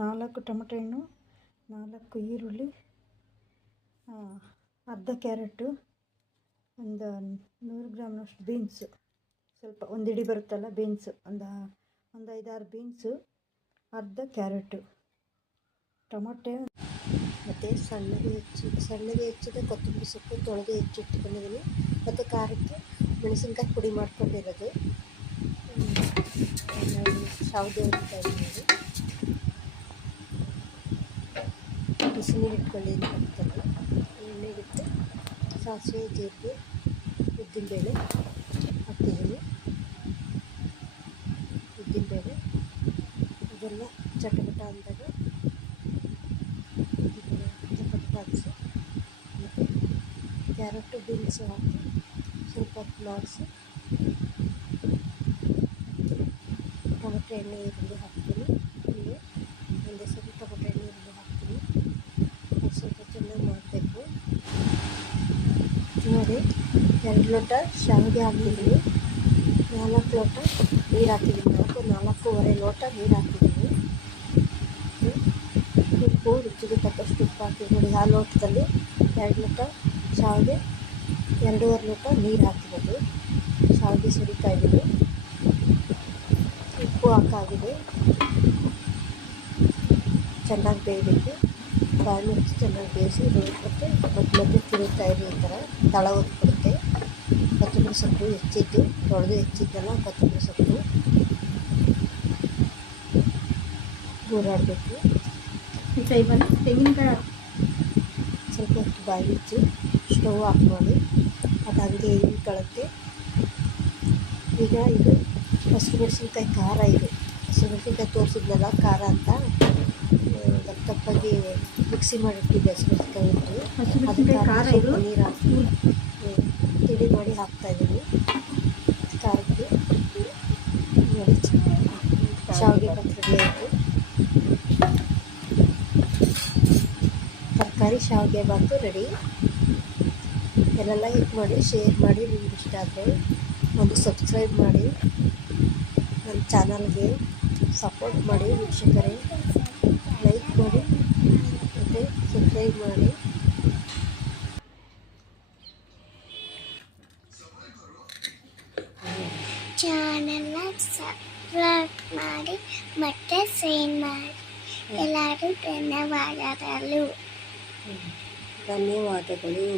ನಾಲ್ಕು ಟೊಮೆಟೊ ಹಣ್ಣು, ನಾಲ್ಕು ಈರುಳ್ಳಿ ಅರ್ಧ ಕ್ಯಾರೆಟು, ಒಂದು ನೂರು ಗ್ರಾಮ್ನಷ್ಟು ಬೀನ್ಸು. ಸ್ವಲ್ಪ ಒಂದು ಇಡಿ ಬರುತ್ತಲ್ಲ ಬೀನ್ಸು, ಒಂದು ಒಂದು ಐದಾರು ಬೀನ್ಸು, ಅರ್ಧ ಕ್ಯಾರೆಟು. ಟೊಮೊಟೆ ಮತ್ತು ಸಣ್ಣಗೆ ಹೆಚ್ಚಿ ಸಣ್ಣಗೆ ಹೆಚ್ಚಿದ, ಕೊತ್ತಂಬರಿ ಸೊಪ್ಪು ತೊಳೆದು ಹೆಚ್ಚಿಟ್ಕೊಂಡಿದ್ದೀನಿ ಮತ್ತು ಖಾರಕ್ಕೆ ಮೆಣಸಿನ್ಕಾಯಿ ಪುಡಿ ಮಾಡ್ಕೊಂಡಿರೋದು. ಸೌದೆ ಬಿಸಿನೀರು ಇಟ್ಕೊಳ್ಳಿ ಅಂತ ಎಣ್ಣೆ ಬಿಟ್ಟು ಸಾಸಿವೆ, ಜೀರಿಗೆ, ಉದ್ದಿನಬೇಳೆ ಹಾಕ್ತಿದ್ದೀನಿ ಉದ್ದಿನಬೇಳೆ ಅದೆಲ್ಲ ಚಟಪಟ ಅಂದಾಗ ಚಟಪಟ ಹಾಕಿಸಿ, ಮತ್ತು ಕ್ಯಾರೆಟು ಬೀನ್ಸು ಹಾಕಿ ಸ್ವಲ್ಪ ಮಾಡಿಸಿ ಟೊಮೆಟೊ ಎಣ್ಣೆ ಈರುಳ್ಳಿ ಹಾಕ್ತೀನಿ ಹಿಂಗೆ ಒಂದೇ ಸರಿ ಟೊಮೆಟೊ ಎಣ್ಣೆ ಈರುಳ್ಳಿ ಹಾಕ್ತೀನಿ ಅದು ಸ್ವಲ್ಪ ಚೆನ್ನಾಗಿ ಮಾಡಬೇಕು ನೋಡಿ ಎರಡು ಲೋಟ ಶಾವಿಗೆ ಹಾಕಿದ್ದೀವಿ ನಾಲ್ಕು ಲೋಟ ನೀರು ಹಾಕಿದ್ದೀವಿ ನಾಲ್ಕು, ನಾಲ್ಕೂವರೆ ಲೋಟ ನೀರು ಹಾಕಿದ್ದೀವಿ ಉಪ್ಪು, ರುಚಿಗೆ ತಕ್ಕಷ್ಟು ಉಪ್ಪು ಹಾಕಿ ನೋಡಿ, ಆ ಲೋಟದಲ್ಲಿ ಎರಡು ಲೋಟ ಶಾವಿಗೆ, ಎರಡೂವರೆ ಲೋಟ ನೀರು ಹಾಕಿರೋದು ಶಾವಿಗೆ ಸುರಿತಾ ಇದ್ದೀವಿ. ಉಪ್ಪು ಹಾಕಾಗಿದೆ. ಚೆನ್ನಾಗಿ ಬೇಯಬೇಕು. ಬಾಯಿ ಮಿಕ್ಸ್ ಚೆನ್ನಾಗಿ ಬೇಯಿಸಿ ಬೇಯಿಸುತ್ತೆ ಮತ್ತು ಮಧ್ಯೆ ತಿರುಗ್ತಾ ಇರಿ ಈ ಥರ. ತಳ ಹೊತ್ಬಿಡುತ್ತೆ ಕೊತ್ತಂಬರಿ ಸೊಪ್ಪು ಹೆಚ್ಚಿದ್ದು ತೊಳೆದು ಹೆಚ್ಚಿದ್ದಲ್ಲ ಕೊತ್ತಂಬರಿ ಸೊಪ್ಪು. ಗೂರಾಡಬೇಕು. ಈ ಕೈ ಬಂದು ತೆಂಗಿನಕಾಯಿ ಸ್ವಲ್ಪ ಹೊತ್ತು ಬಾಯಿ ಹಚ್ಚಿ ಸ್ಟವ್ ಆಫ್ ಮಾಡಿ ಅದು ಹಂಗೆ ಇಳ್ಕೊಳ್ಳುತ್ತೆ ಈಗ ಇದು ಹಸಿಮೆಣಸಿನ್ಕಾಯಿ ಖಾರ ಇದು. ಹಸಿಮೆಣಸಿನ್ಕಾಯಿ ತೋರಿಸಿದ್ನಲ್ಲ ಖಾರ ಅಂತ. ದಪ್ಪಾಗಿ ಮಿಕ್ಸಿ ಮಾಡಿಟ್ಟಿದ್ದೆ ಹಸಿಮೆಣಸಿಕಾಯಿ ಇಟ್ಟು ಅದಕ್ಕೆ ಖಾರ ನೀರು ಹಾಕಿ ತಿಳಿ ಮಾಡಿ ಹಾಕ್ತಾಯಿದ್ದೀನಿ ಖಾರಕ್ಕೆ ಶಾವಿಗೆ ಪತ್ರ ಹಾಕಿ ತರಕಾರಿ ಶಾವಿಗೆ ಬಾತು ರೆಡಿ ಎಲ್ಲ ಹಿಟ್ ಮಾಡಿ ಶೇರ್ ಮಾಡಿ ನಿಮ್ಗೆ ಇಷ್ಟ ಆದರೆ ಒಂದು ಸಬ್ಸ್ಕ್ರೈಬ್ ಮಾಡಿ. ನನ್ನ ಚಾನಲ್ಗೆ ಸಪೋರ್ಟ್ ಮಾಡಿ ವೀಕ್ಷಕರೇ. ಸಬ್ಸ್ಕ್ರೈಬ್ ಮಾಡಿ ಚಾನಲ್ನ ಸಬ್ಸ್ಕ್ರೈಬ್ ಮಾಡಿ ಮತ್ತೆ ಸೇನ್ ಮಾಡಿ ಎಲ್ಲರೂ ಧನ್ಯವಾದಗಳು ಧನ್ಯವಾದಗಳು